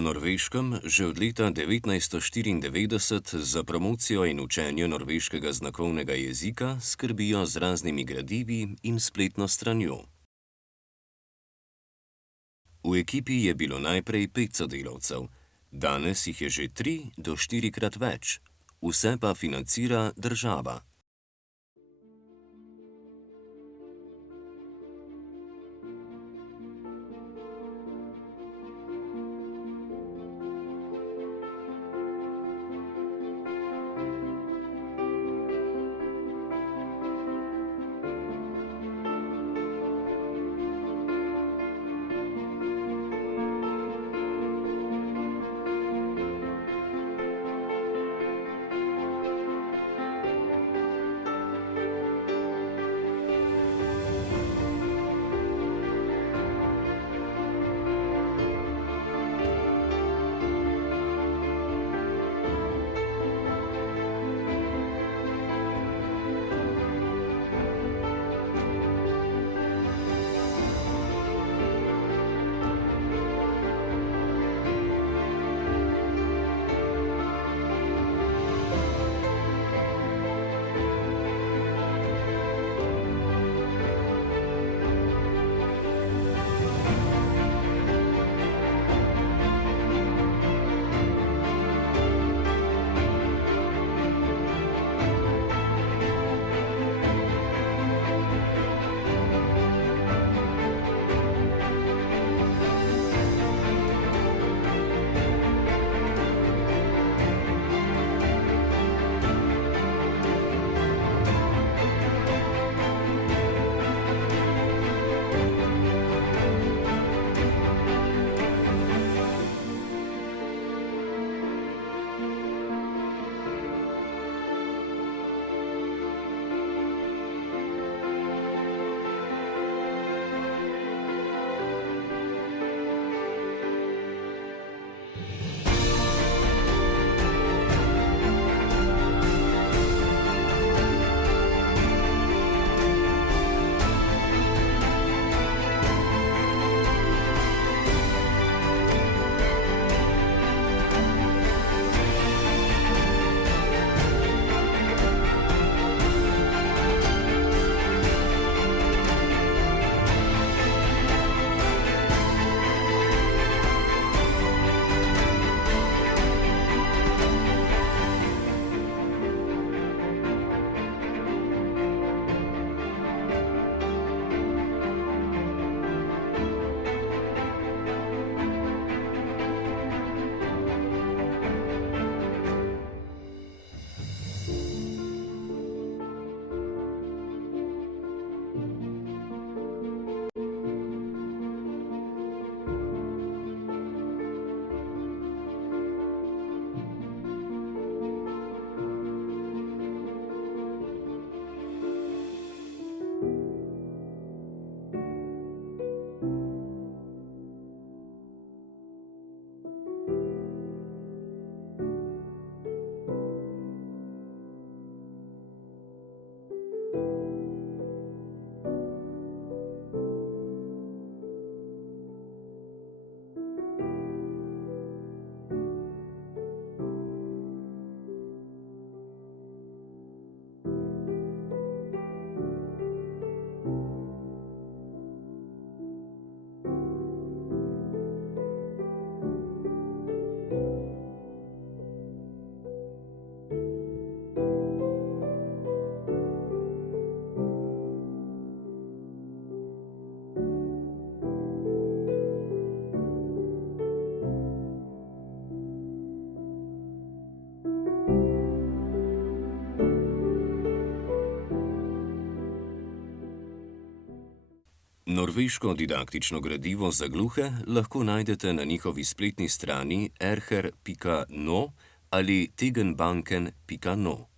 Na Norveškem že od leta 1994 za promocijo in učenje norveškega znakovnega jezika skrbijo z raznimi gradivi in spletno stranjo. V ekipi je bilo najprej 5 sodelavcev, danes jih je že 3 do 4-krat več, vse pa financira država. Norveško didaktično gradivo za gluhe lahko najdete na njihovi spletni strani erher.no ali tegenbanken.no.